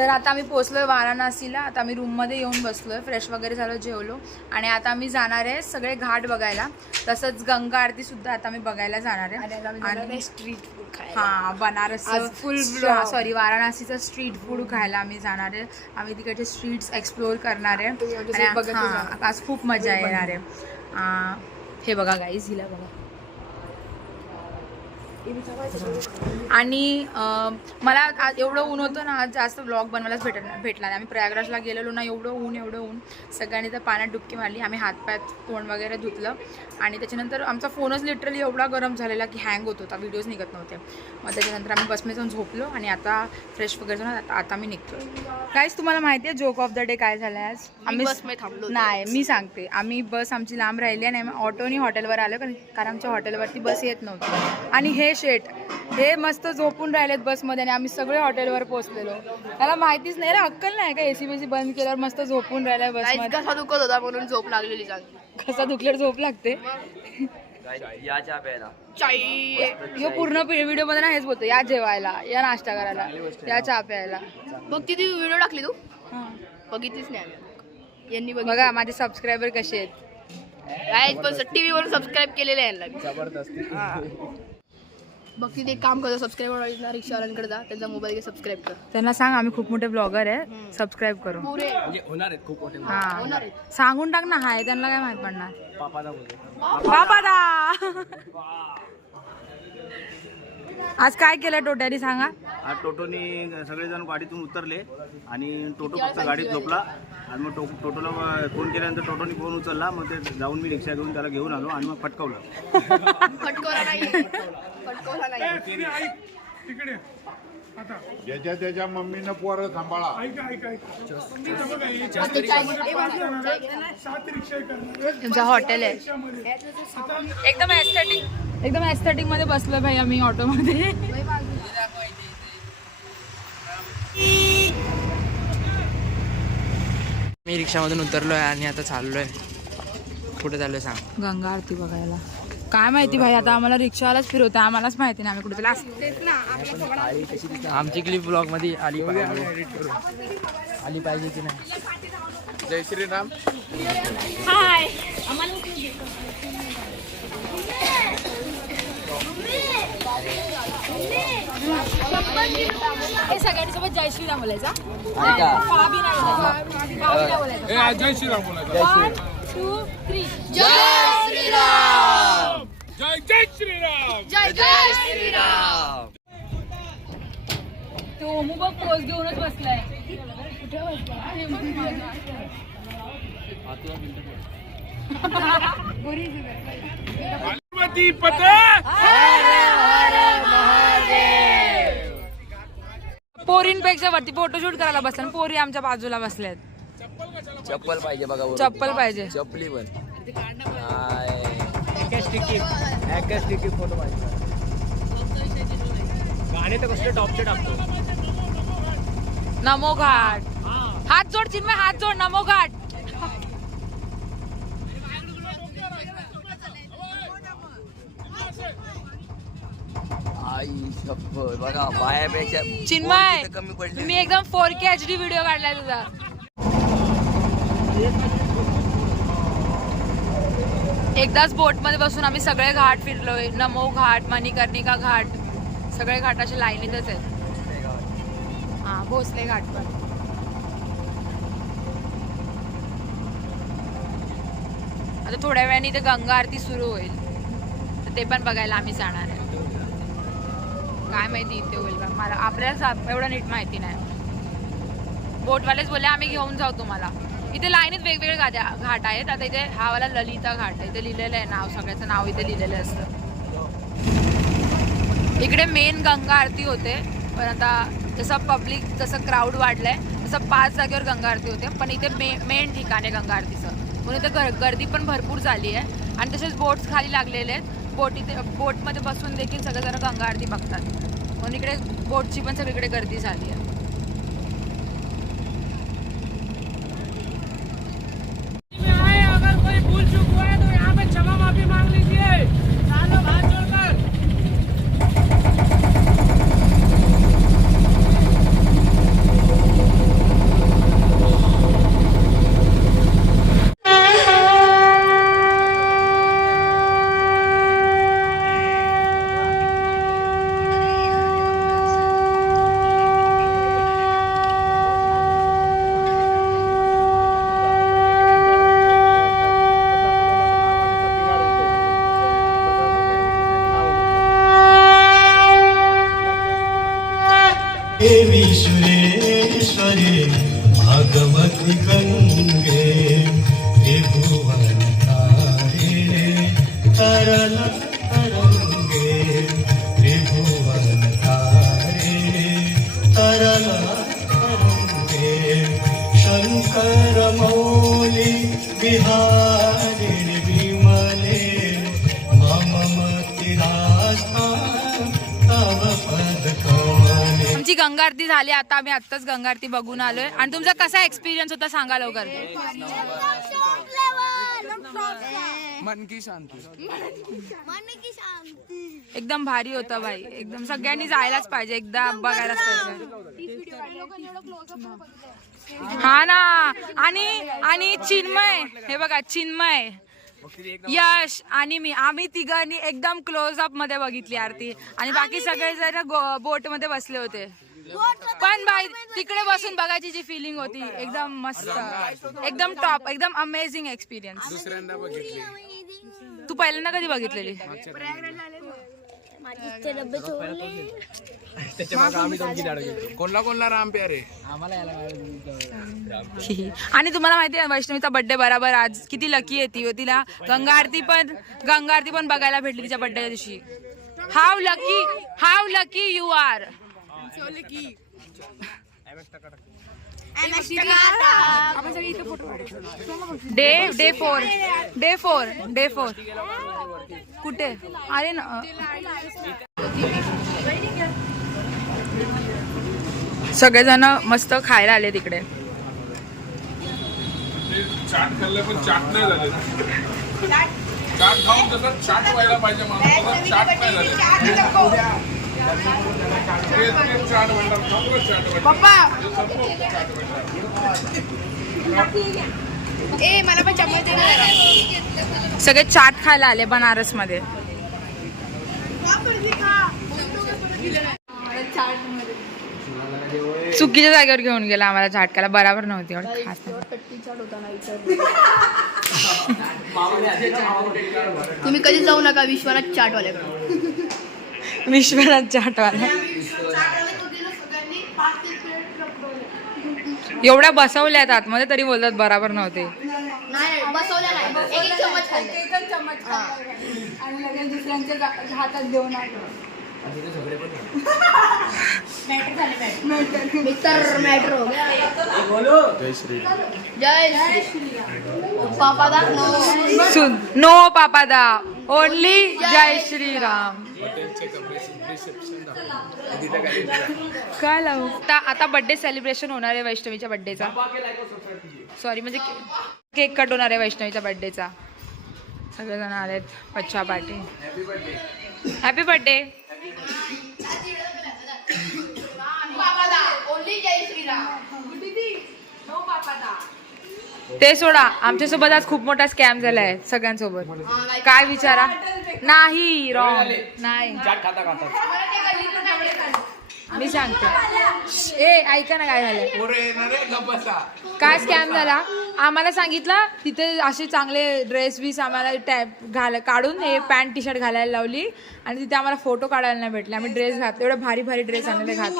तर आता आम्ही पोहोचलोय वाराणसीला. आता आम्ही रूममध्ये येऊन बसलोय, फ्रेश वगैरे झालो, जेवलो आणि आता आम्ही जाणार आहे सगळे घाट बघायला. तसंच गंगा आरती सुद्धा आता आम्ही बघायला जाणार आहे. आणि स्ट्रीट फूड हां, बनारस फुल सॉरी वाराणसीचं स्ट्रीट फूड खायला आम्ही जाणार आहे. आम्ही तिकडचे स्ट्रीट्स एक्सप्लोअर करणार आहे आणि आज खूप मजा येणार आहे. हे बघा गाईज, हिला बघा. आणि मला आज एवढं ऊन होतं ना, आज जास्त व्लॉग बनवायलाच भेटला नाही. आम्ही प्रयागराजला गेलेलो ना, एवढं ऊन सगळ्यांनी तर पाण्यात डुबकी मारली. आम्ही हातपाय तोंड वगैरे धुतलं आणि त्याच्यानंतर आमचा फोनच लिटरली एवढा गरम झालेला की हँग होत होता, व्हिडिओज निघत नव्हते. मग त्याच्यानंतर आम्ही बसमध्ये जाऊन झोपलो आणि आता फ्रेश वगैरे जाऊन आता मी निघतो. काहीच तुम्हाला माहिती आहे जोक ऑफ द डे काय झालं आज? आम्ही बसमध्ये थांबलो नाही, मी सांगते. आम्ही बस आमची लांब राहिली आणि आम्ही ऑटोनी हॉटेलवर आलो कारण आमच्या हॉटेलवरती बस येत नव्हती. आणि हे शेट हे मस्त झोपून राहिलेत बसमध्ये आणि आम्ही सगळे हॉटेलवर पोहोचलेलो. त्याला माहितीच नाही रे, अक्कल नाही का? एसी बेसी बंद केल्यावर मस्त झोपून राहिलाय बसमध्ये. कसा दुखत होता म्हणून झोप लागलेली. कसा दुखल्यावर झोप लागते. पूर्ण व्हिडिओ मध्ये ना हेच बोलतो, या जेवायला, या नाश्ता करायला, या चहा प्यायला. बघ किती व्हिडिओ टाकली तू, बघितलीच नाही यांनी. बघा माझे सबस्क्रायबर कसे आहेत. पण टीव्ही वर सबस्क्राईब केलेले आहे यांना. बघ तिथे एक काम करतो, सबस्क्राईबर रिक्षावाल्यांकडे जा, त्यांचा मोबाईल घे, सबस्क्राईब कर. त्यांना सांग आम्ही खूप मोठे ब्लॉगर आहे, सबस्क्राईब करू. सांगून टाक ना. हाय, त्यांना काय माहित पडणार. पापादा आज काय केलं टोट्यानी सांगा. आज टोटोनी सगळेजण गाडीतून उतरले आणि टोटो फक्त गाडीत झोपला आणि मग टोटोला फोन केल्यानंतर टोटोनी फोन उचलला. मग ते जाऊन मी रिक्षा घेऊन त्याला घेऊन आलो आणि मग फटकावलं. ज्याच्या त्याच्या मम्मीनं पोरं सांभाळा. तुमचं हॉटेल आहे एकदम एस्थेटिक मध्ये बसलोय भाई आम्ही ऑटो मध्ये. मी रिक्षामधून उतरलोय आणि आता चाललोय. कुठे चाललोय सांग? गंगा आरती बघायला. काय माहिती भाई, आता आम्हाला रिक्षावालाच फिरवतो, आम्हालाच माहिती नाही आम्ही कुठे चाललो. आमची क्लिप ब्लॉग मध्ये आली पाहिजे की नाही. जय श्रीराम. हाय, सगळ्यांनी सोबत जय श्रीराम बोलायचा. जय श्रीराम बोलायचं. 1 2 3 जय श्रीराम. जय जय श्रीराम. जय जय श्रीराम. तो ओमू बघ पोज घेऊनच बसलाय. गणपती पते. पोरींपेक्षा वरती फोटोशूट करायला बसला, पोरी आमच्या बाजूला बसल्यात. चप्पल पाहिजे बघा. चप्पल पाहिजे. चप्पली पण फोटो पाहिजे. गाणे तर कसले टॉपचे टाकतो. नमो घाट. हात जोड चिन्मय, हात जोड. नमो घाट. आई शप्पथ बघा, पायापेक्षा चिन्मय कमी पडली. मी एकदम 4K HD व्हिडिओ काढलाय तुझा. एकदाच बोट मध्ये बसून आम्ही सगळे घाट फिरलोय. नमो घाट, मणिकर्णिका घाट, सगळे घाट असे लाईनीतच आहेत. हा, भोसले घाट पण. आता थोड्या वेळाने इथे गंगा आरती सुरू होईल, तर ते पण बघायला आम्ही जाणार आहे. काय माहिती इथे होईल का, मला आपल्याला एवढं नीट माहिती नाही. बोटवालेच बोलले आम्ही घेऊन जाऊ तुम्हाला. इथे लाईनीत वेगवेगळे घाट आहेत. आता इथे हा वाला ललिता घाट आहे, इथे लिहिलेलं आहे नाव, सगळ्याचं नाव इथे लिहिलेलं असतं. इकडे मेन गंगा आरती होते, पण आता जसं पब्लिक, जसं क्राऊड वाढलंय तसं 5 जागेवर गंगा आरती होते. पण इथे मेन ठिकाण आहे गंगा आरतीचं, म्हणून इथे गर्दी पण भरपूर झाली आहे. आणि तसेच बोट्स खाली लागलेले आहेत. बोटमध्ये बसून देखील सगळेजण गंगा आरती बघतात, म्हणून इकडे बोटची पण सगळीकडे गर्दी झाली आहे. सुरेश्वरी भागवती गंगे त्रिभुवनकारिणे तरल तरंगे त्रिभुवनकारिणे तरल तरंगे शंकर मौली विहारिणि विमले मम मति राधा तव पद कमले. आमची गंगा आरती झाली आता. आम्ही आत्ताच गंगा आरती बघून आलोय. आणि तुमचा कसा एक्सपिरियन्स होता सांगा लवकर. मन की शांती. एकदम भारी होता भाई. एकदम सगळ्यांनी जायलाच पाहिजे. एकदा बघायलाच पाहिजे. हा ना. आणि चिन्मय, हे बघा चिन्मय, यश आणि मी, आम्ही तिघांनी एकदम क्लोजअप मध्ये बघितली आरती. आणि बाकी सगळे जण बोट मध्ये बसले होते. पण बाई तिकडे बसून बघायची जी फिलिंग होती एकदम मस्त, एकदम टॉप, एकदम अमेझिंग एक्सपिरियन्स. दुसऱ्यांदा बघितली. तू पहिल्यांदा कधी बघितलेली? कोणला राम प्यारे. आणि तुम्हाला माहिती आहे वैष्णवीचा बर्थडे बरोबर आज. किती लकी आहे ती. तिला गंगा आरती पण बघायला भेटली तिच्या बर्थडे दिवशी. How lucky you are. Day four कुठे? अरे ना सगळेजण मस्त खायला आले तिकडे. चाट खाल्लं पण चाट नाही झाले. चाट खाऊन जसं चाट व्हायला पाहिजे माणूस तसं चाट नाही झाले. चाट मला पण चम्मच दे ना. सगळे चाट खायला आले बनारस मध्ये. चुकीच्या जागेवर घेऊन गेला आम्हाला चाट खायला. बराबर नव्हती एवढं खास. तुम्ही कधी जाऊ नका विश्वनाथ चाटवाल्याकडे. विश्वनाथ चाटवाला. एवढ्या बसवल्यात आतमध्ये तरी बोलतात बराबर नव्हते. नाही बसवल्या नाही. एक चम्मच खाल्ले. आणि लगेच दुसऱ्यांच्या हातात देऊन मॅटर हो गया. जय श्री पापादा. नो पापादा, ओनली जय श्रीराम. काय लावू आता? बर्थडे सेलिब्रेशन होणार आहे वैष्णवीच्या बर्थडेचा. सॉरी म्हणजे केक कट होणार आहे वैष्णवीच्या बर्थडेचा. सगळेजण आलेत. पच्चा पार्टी. Happy birthday. ते सोडा, आमच्यासोबत आज खूप मोठा स्कॅम झालाय सगळ्यांसोबत. काय विचारा? नाही रॉंग नाही. मी सांगते. ऐका ना काय झालं. काय स्कॅम झाला? आम्हाला सांगितलं तिथे असे चांगले ड्रेस बीस आम्हाला काढून हे पॅन्ट टी शर्ट घालायला लावली. आणि तिथे आम्हाला फोटो काढायला नाही भेटले. आम्ही ड्रेस घातले. एवढे भारी भारी ड्रेस आणले घातले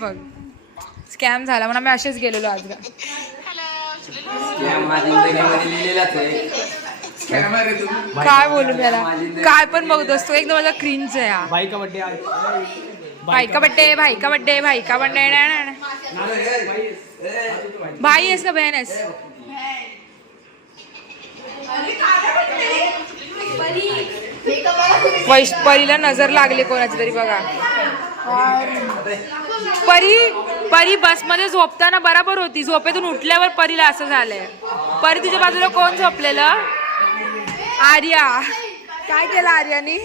बघ. स्कॅम झाला म्हणून आम्ही असेच गेलेलो आज. काय बोलू त्याला? काय पण बघत असतो. एकदम माझा क्रिंज आहे हा. भाई का बर्थडे. भाई आहेस का बहन आहेस? परीला नजर लागली कोणाची तरी बघा. परी बसमध्ये झोपताना बराबर होती. झोपेतून उठल्यावर परीला असं झालंय. परी तुझ्या बाजूला कोण झोपलेलं? आर्या. काय केलं आर्यानी?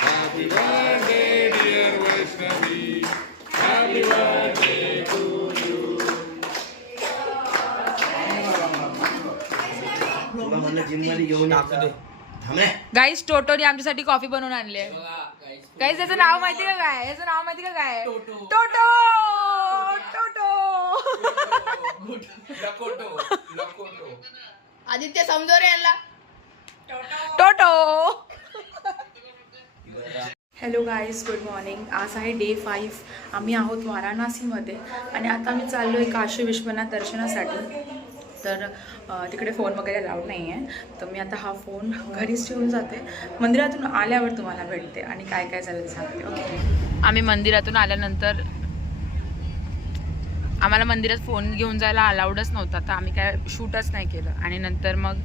Happy birthday, dear Vaishnavi. Happy birthday. गाईस टोटोनी आमच्यासाठी कॉफी बनवून आणली आहे. गाईस याचं नाव माहिती का काय? याचं नाव माहिती का काय? टोटो टोटो आदित्य समजो रे यांना. टोटो. Hello guys, good morning. आज आहे डे 5. आम्ही आहोत वाराणसीमध्ये आणि आता आम्ही चाललो आहे काशी विश्वनाथ दर्शनासाठी. तर तिकडे फोन वगैरे अलाउड नाही आहे, तर मी आता हा फोन घरीच ठेवून जाते. मंदिरातून आल्यावर तुम्हाला भेटते आणि काय काय झालं ते सांगते. ओके. आम्ही मंदिरातून आल्यानंतर आम्हाला मंदिरात फोन घेऊन जायला अलाउडच नव्हता, तर आम्ही काय शूटच नाही केलं. आणि नंतर मग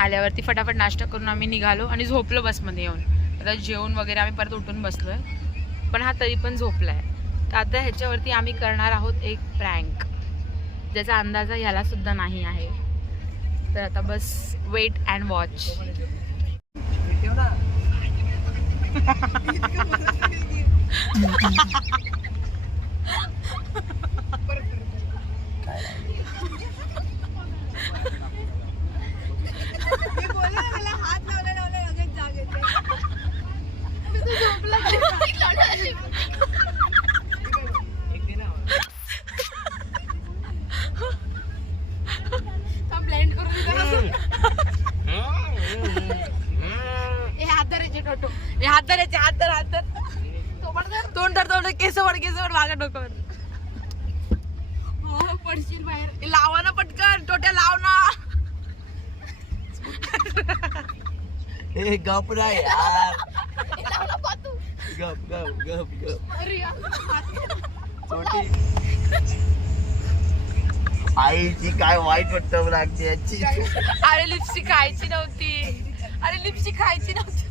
आल्यावरती फटाफट नाश्ता करून आम्ही निघालो आणि झोपलो बसमध्ये येऊन. आता जेवण वगैरे आम्ही परत उठून बसलो आहे, पण हा तरी पण झोपला आहे. तर आता ह्याच्यावरती आम्ही करणार आहोत एक प्रँक, ज्याचा अंदाजा ह्यालासुद्धा नाही आहे. तर आता बस वेट अँड वॉच. तोंड केसवर मागे डोक्यावर. हो पडशील बाहेर. लावा ना पटकन, टोट्या लाव ना. गप ना यार. गप गप गप गप. अरे छोटी आईची काय वाईट वाटतं लागते याची. अरे लिपस्टिक खायची नव्हती. अरे लिपस्टिक खायची नव्हती.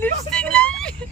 लिपस्टिक नाही.